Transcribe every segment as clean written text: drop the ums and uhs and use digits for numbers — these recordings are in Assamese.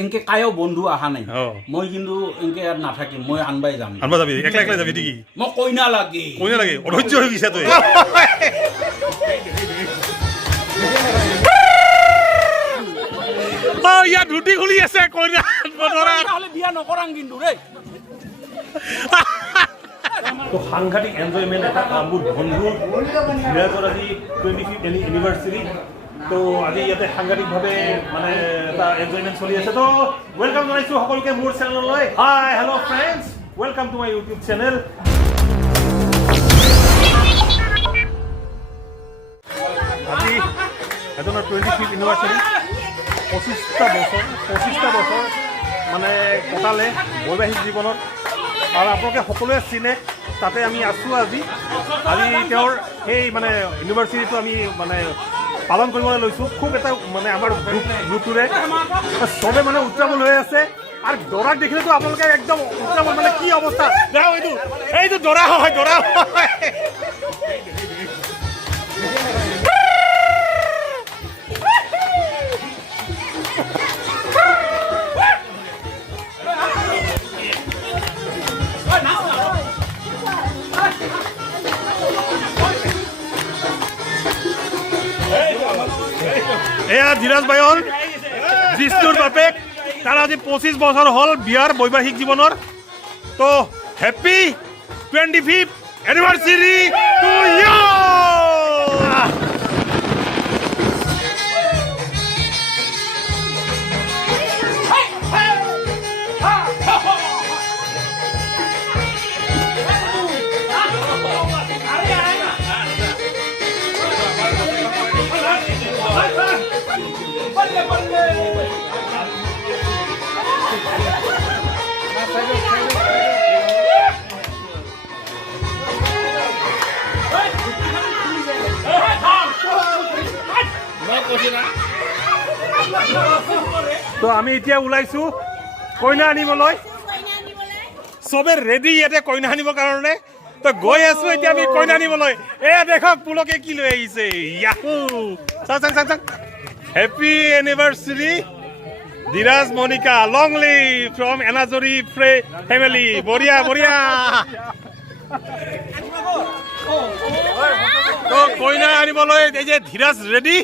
এনকে কায়ো বন্ধু অহা নাই মই কিন্তু এনকে আর নাথাকিম মই আনবাই যাম আনবা যাবি একলা একলা যাবি নেকি মই কইনা লাগে অধৈৰ্য হৈ গৈছা তই ইয়াত ৰুটি খুলি আছে কইনা হলে বিয়া নকৰাং কিন্তু ৰে তো সাংঘাতিক এনজয়মেন্ট এটা মোৰ বন্ধুৰ ধীৰাজৰ আজি 25th এনিভাৰ্চাৰি তো আজি ইয়াতে সাংঘাতিকভাৱে মানে এটা এনজয়মেন্ট চলি আছে তো ওয়েলকাম জনাইছো সকলোকে মোৰ চেনেললৈ hi hello' friends welcome to my YouTube channel আজি এজনৰ 25th এনিভাৰ্চাৰি 25টা বছৰ মানে কটালে বৈবাহিক জীৱনত আৰু আপোনালোকে সকলোৱে চিনে তাতে আমি আছোঁ আজি তেওঁৰ সেই মানে ইউনিভাৰ্চিটিটো আমি মানে পালন কৰিবলৈ লৈছোঁ খুব এটা মানে আমাৰ গ্ৰুপটোৰে চবে মানে উদযাপন হৈ আছে আৰু দৰাক দেখিলেতো আপোনালোকে একদম উদযাপন মানে কি অৱস্থা এইটো দৰা হয় এয়া ধীৰাজ বায়ন জিষ্ণুৰ বাপেক তাৰ আজি 25 বছৰ হ'ল বিয়াৰ বৈবাহিক জীৱনৰ তো হেপী 25th এনিভাৰ্চাৰি টু ইউ তো আমি এতিয়া ওলাইছো কইনা আনিবলৈ চবে ৰেডি ইয়াতে কইনা আনিবৰ কাৰণে তো গৈ আছো এতিয়া আমি কইনা আনিবলৈ এয়া দেখক পুলকে কি লৈ আহিছে ইয়াহু চাক happy anniversary Dhiraj Monika long live from এনাজৰি ফেমিলি বঢ়িয়া তো কইনা আনিবলৈ এই যে ধীৰাজ ৰেডি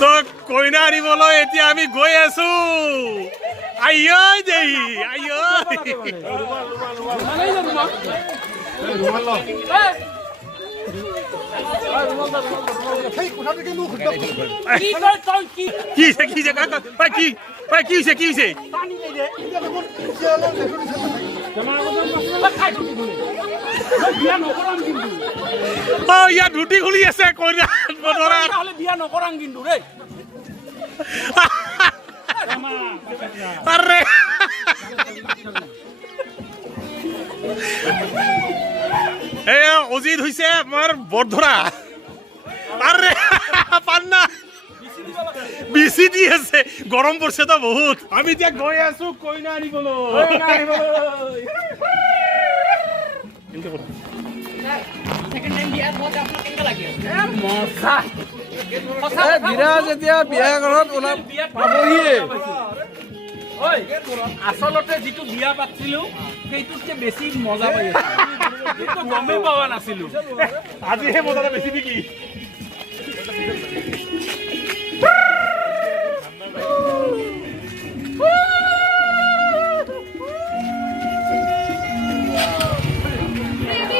তো কইনা আনিবলৈ এতিয়া আমি গৈ আছো আইয় কি হৈছে ইয়াত ৰুটি খুলি আছে কইনা হলে বিয়া নকৰাং কিন্তু ৰে আৰে এয়া অজিত হৈছে আমাৰ বৰধৰা আৰে পান্না বিচি দি আছে গৰম পৰিছে তো বহুত আমি এতিয়া গৈ আছো কইনা আনিবলৈ ধীৰাজ এতিয়া বিয়া ঘৰত পাবহিয়ে আচলতে যিটো বিয়া পাতিছিলো সেইটোতকে বেছি মজা পাই আছো গমেই পোৱা নাছিলো আজিহে মজাটা বেছি নেকি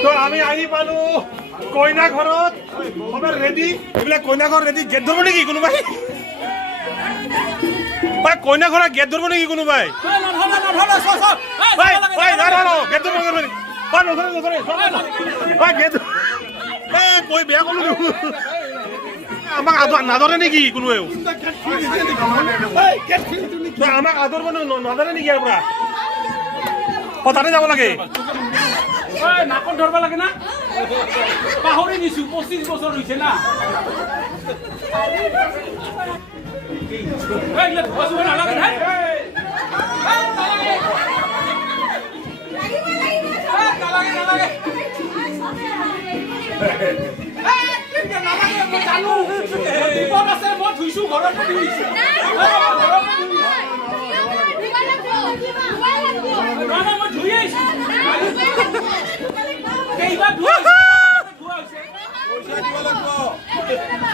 তো আমি আহি পালো কইনা ঘৰত সবে ৰেডি এইবিলাক কইনা ঘৰ ৰেডি গেট ধৰব নেকি কোনোবাই কইনা ঘৰত গেট ধৰব নেকি কোনোবাই গেট কৈ বেয়া কলো আমাক নাধৰে নেকি কোনোৱেও আমাক আদৰ নাধৰে নেকি ইয়াৰ পৰা তাতে যাব লাগে নাকত ধৰব লাগে না পাহৰি দিছো 25 বছৰ হৈছে না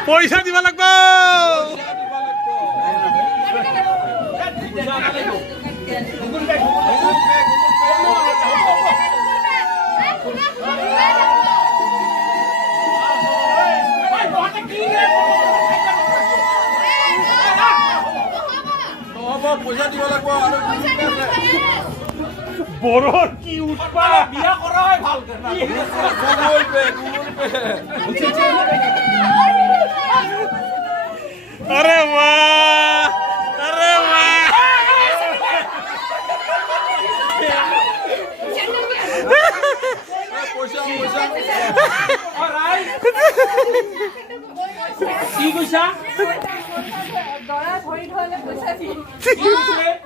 পইচা দিব লাগিব পইচা দিব লাগিব আৰু বৰৰ কি উৎপাত বিয়া কৰা হয় ভালকে গুগল পে अरे वाह अरे वाह পইচা কি কৈছা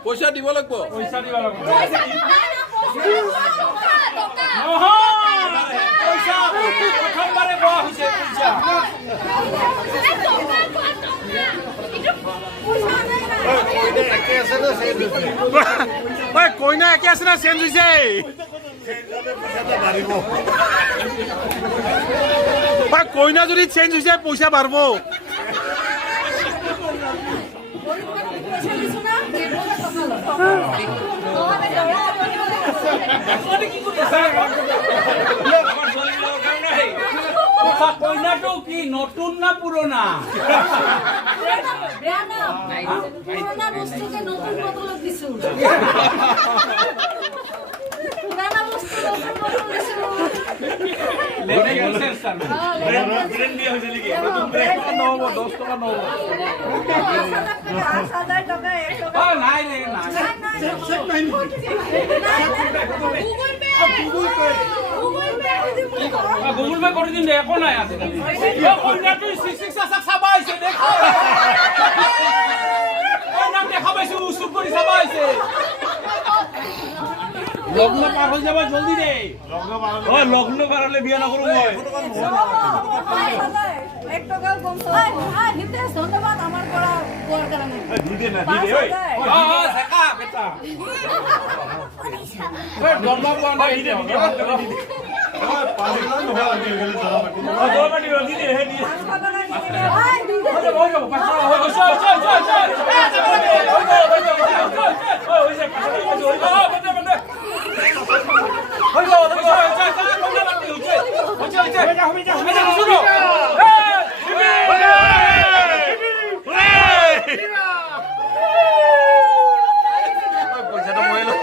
পইচা দিব লাগিব পইচা দিবা লাগিব পইচা প্ৰথমবাৰে কোৱা হৈছে ঐ কইনা একে আছে না চেঞ্জ হৈছে কইনা যদি চেঞ্জ হৈছে পইচা বাঢ়ব কইনাটো কি নতুন না পুৰণা পুরোনা বস্তুকে নতুন বদল দিছু পুরানা বস্তু নতুন বদল দিছু নাই রে না গুগল পে করে দিন দে একো নাই আছে কইনাটো চাবা আহিছে দেখো কইনাক দেখা পাইছো উচুপ কৰি চাবা আহিছে লগ্ন পাৰ হৈ যাবা জলদি দে লগ্ন পাৰ হলে বিয়া নকৰো মই এক টাকা কম ধন্যবাদ আমাৰ কৰা কোয়াৰ কাৰণে শেখা বেটা জন্ম পোৱা নাই পইচাটা মই লৈ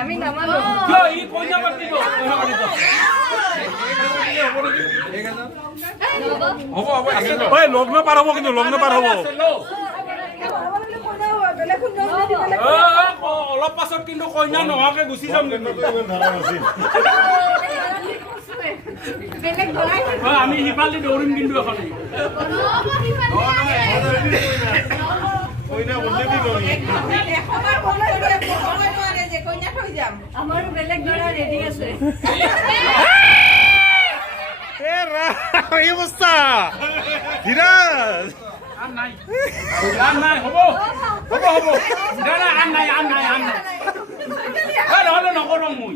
আমি নামানো লগ্ন পাৰ হ'ব কিন্তু লগ্ন পাৰ হ'ব অলপ পাছত কিন্তু কইনা নোহোৱাকে গুচি যাম কিন্তু আমি সিফালে দৌৰিম কিন্তু এখন আমাৰ বেলেগ দৰা ৰেডি আছে এই অৱস্থা ধীৰাজ আন নাই হ'ব আন নাই নহ'লে নকৰোঁ মই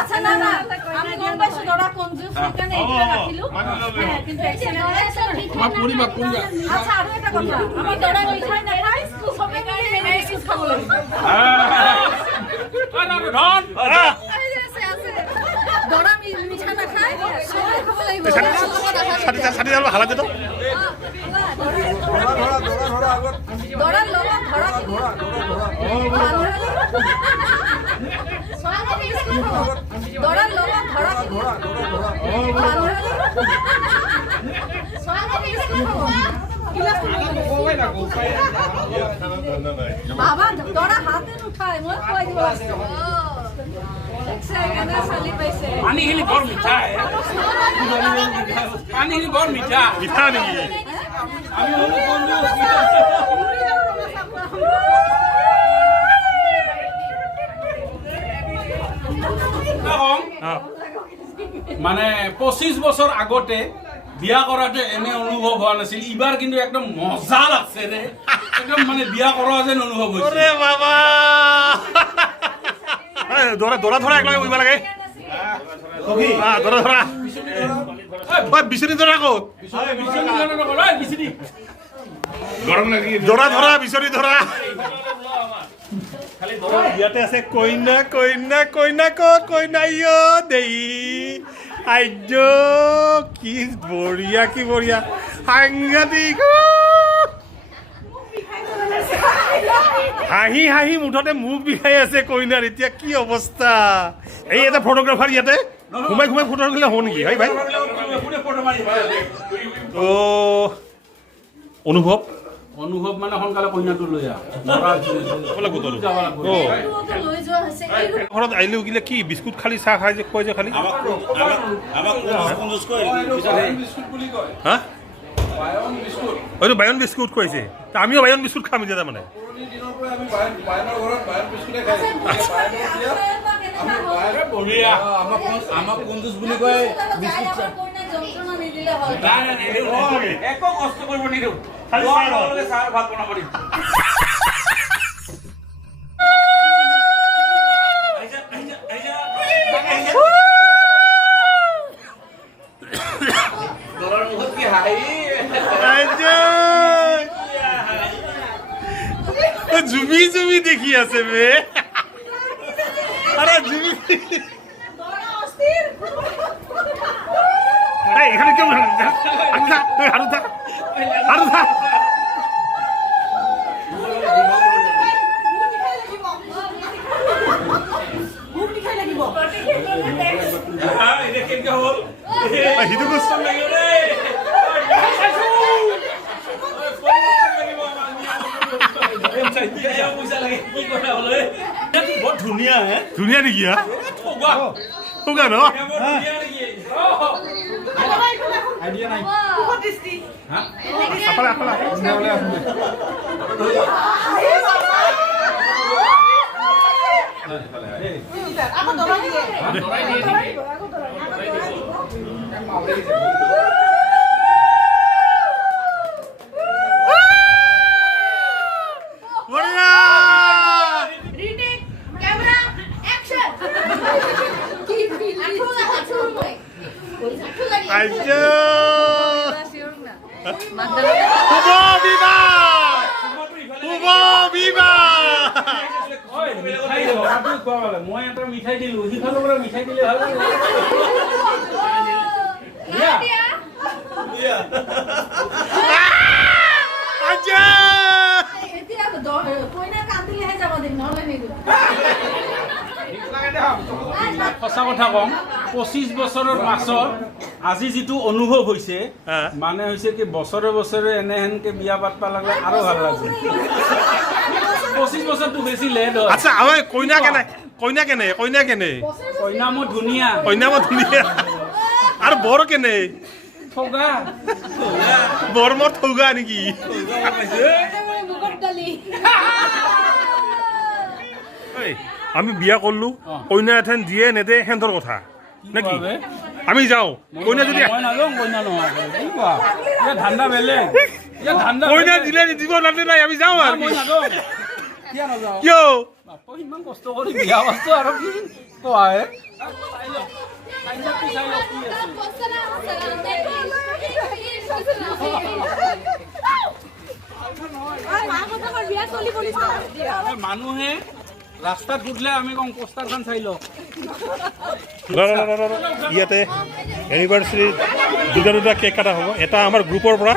আচ্ছা না না আমি গম পাইছো দরা কনজুস সেখানে এটা রাখিলো হ্যাঁ কিন্তু আচ্ছা আর একটা কথা আমি দরা মিঠাই না খাই সবাই মিলে মেডিসিন খাবো দরা মিঠা না খাই সবাই খাবো লাগিব ছাতি যাব হালা দিত দরা লগা ধরা দরা লগা ধরা বাবা দরা হাতে উঠায় মই কই দিব পানীখিনি বৰ মিঠা পানীখিনি বৰ মিঠা মিঠা নেকি আমি মানে 25 25 বছৰ আগতে বিয়া কৰাতে এনে অনুভৱ হোৱা নাছিল ইবাৰ কিন্তু একদম মজা লাগছে ৰে একদম মানে বিয়া কৰা যেন অনুভৱ হৈছে ওৰে বাবা দৰা দৰা ধৰা একলগে উইবা লাগে দৰা ধৰা বিচনি ধৰা ক'ত দৰা ধৰা বিচনি ধৰা ইয়াতে আছে কইনা কইনা কইনা ক'ত কইনা ইয় দেই আইজ কি বঢ়িয়া সাংঘাতিক হাঁহি হাঁহি মুঠতে মুখ বিষাই আছে কইনাৰ এতিয়া কি অৱস্থা এই এটা ফটোগ্ৰাফাৰ ইয়াতে ঘুমাই ঘুমাই ফটো তুলিলে হ'ব নেকি হয় ভাই অনুভৱ অনুভৱ মানে সোনকালে কইনাটো লৈ আহ ঘৰত আহিলে উকিলে কি বিস্কুট খালি চাহ খাই যে খুৱাই যে খালি হা হয়তো বায়ন বিস্কুট খুৱাইছে আমিও বায়ন বিস্কুট খাম এতিয়া তাৰমানে আমাক কঞ্জুচ বুলি কয় একো কষ্ট কৰিব নিদিওঁ চাহ ভাত বনাব দিম জুমি জুমি দেখি আছে বে আরে জুমি এখানে কেউ ধুনীয়া নেকি ঠগা ন মই এটা মিঠাই দিলো সিফালৰ পৰা মিঠাই দিলে ভাল সঁচা কথা কম 25 বছৰৰ পাছত আজি যিটো অনুভৱ হৈছে মানে হৈছে কি বছৰে বছৰে এনেহেনকে বিয়া পাতবা লাগলে আৰু ভাল লাগছে 25 বছৰটো বেছি লেট হয় আচ্ছা কইনা কেনে কইনা মোৰ ধুনীয়া আৰু বৰ কেনে ঠগা বৰ মোৰ ঠগা নেকি আমি বিয়া কৰলু কইনা এথেন দিয়ে নেদে হেঁতৰ কথা নাকি আমি যাও কইনা যদি ধান্দা বেলেগ কইনা দিলে দিব নাতে নাই আমি যাও আর কিয় ইমান কষ্ট কৰি বিয়া পাছো আৰু কি কয় মানুহে ৰাস্তাত উঠলে আমি কম পোষ্টাৰখন চাই লওঁ ইয়াতে এনিভাৰ্চাৰী দুটা কেক কাটা হ'ব এটা আমাৰ গ্ৰুপৰ পৰা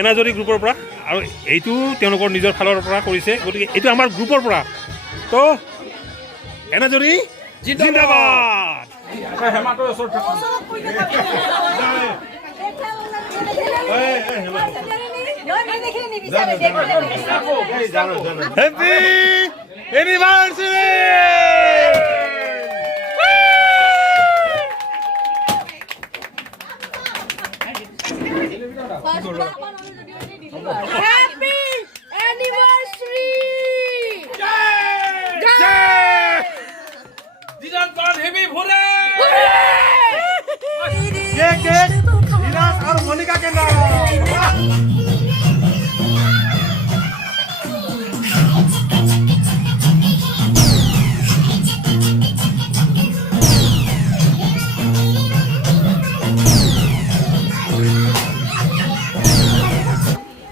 এনাজৰি গ্ৰুপৰ পৰা আৰু এইটো তেওঁলোকৰ নিজৰ ফালৰ পৰা কৰিছে গতিকে এইটো আমাৰ গ্ৰুপৰ পৰা তো এনাজৰি জিন্দাবাদ হেমাটোৰ ওচৰত হ্যাপি এনিভাৰ্সাৰি Happy anniversary! দিনত হেভি ভৰে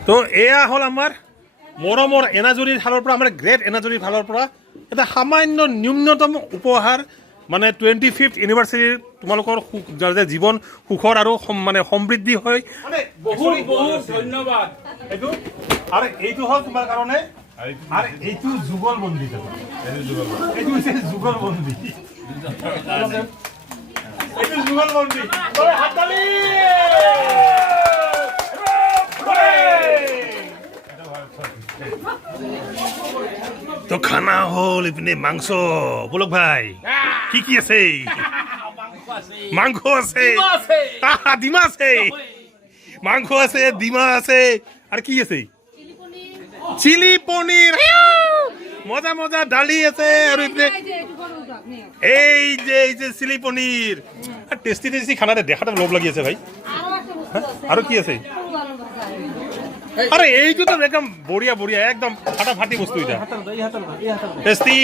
তো এয়া হ'ল আমাৰ মৰমৰ এনাজৰীৰ ফালৰ পৰা আমাৰ গ্ৰেট এনাজৰীৰ ফালৰ পৰা এটা সামান্য ন্যূনতম উপহাৰ মানে 25th এনিভাৰ্চাৰীৰ তোমালোকৰ যাতে জীৱন সুখৰ আৰু মানে সমৃদ্ধি হয় বহুত বহুত ধন্যবাদ। এইটো আৰু এইটো হ'ল তোমাৰ কাৰণে আৰু এইটো যুগলবন্দী এইটো হৈছে যুগলবন্দী এইটো যুগলবন্দী হাততালি তো খানা হল ইপিনে মাংস পুলক ভাই কি আছে মাংস আছে ডিমা আছে মাংস আছে ডিমা আছে আর কি আছে চিলি পনির মজা মজা ডালি আছে আর ইপিনে এই যে চিলি পনির আর টেস্টি টেস্টি খানা দেখাতে লোভ লাগি আছে ভাই আর কি আছে আরে এইটো তো একদম বঢ়িয়া বঢ়িয়া একদম ফাটাফাটি বস্তু এটা টেস্টি